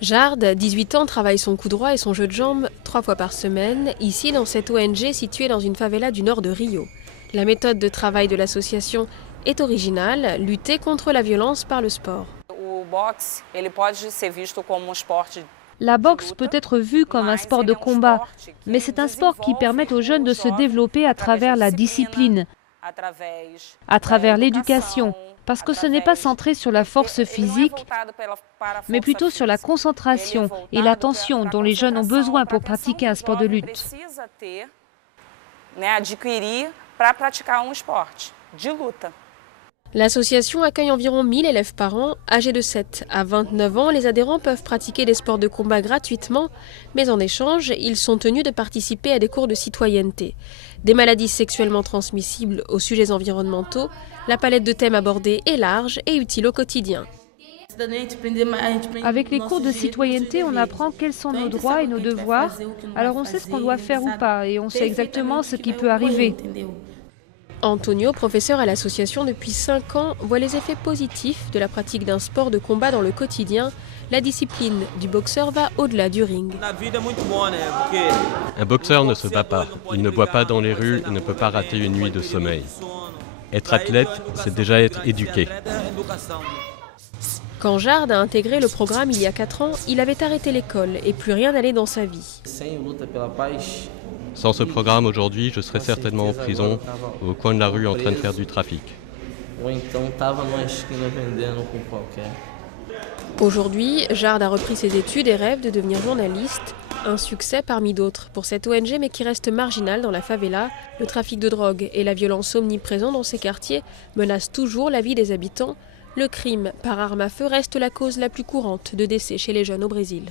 Jard, 18 ans, travaille son coup droit et son jeu de jambes 3 fois par semaine, ici dans cette ONG située dans une favela du nord de Rio. La méthode de travail de l'association est originale, lutter contre la violence par le sport. La boxe peut être vue comme un sport de combat, mais c'est un sport qui permet aux jeunes de se développer à travers la discipline, à travers l'éducation, parce que ce n'est pas centré sur la force physique, mais plutôt sur la concentration et l'attention dont les jeunes ont besoin pour pratiquer un sport de lutte. L'association accueille environ 1000 élèves par an, âgés de 7 à 29 ans. Les adhérents peuvent pratiquer des sports de combat gratuitement, mais en échange, ils sont tenus de participer à des cours de citoyenneté. Des maladies sexuellement transmissibles aux sujets environnementaux, la palette de thèmes abordés est large et utile au quotidien. Avec les cours de citoyenneté, on apprend quels sont nos droits et nos devoirs, alors on sait ce qu'on doit faire ou pas et on sait exactement ce qui peut arriver. Antonio, professeur à l'association depuis 5 ans, voit les effets positifs de la pratique d'un sport de combat dans le quotidien. La discipline du boxeur va au-delà du ring. Un boxeur ne se bat pas, il ne boit pas dans les rues et ne peut pas rater une nuit de sommeil. Être athlète, c'est déjà être éduqué. Quand Jard a intégré le programme il y a 4 ans, il avait arrêté l'école et plus rien n'allait dans sa vie. Sans ce programme, aujourd'hui, je serais certainement en prison, au coin de la rue en train de faire du trafic. Aujourd'hui, Jard a repris ses études et rêve de devenir journaliste. Un succès parmi d'autres pour cette ONG, mais qui reste marginale dans la favela. Le trafic de drogue et la violence omniprésente dans ces quartiers menacent toujours la vie des habitants. Le crime par arme à feu reste la cause la plus courante de décès chez les jeunes au Brésil.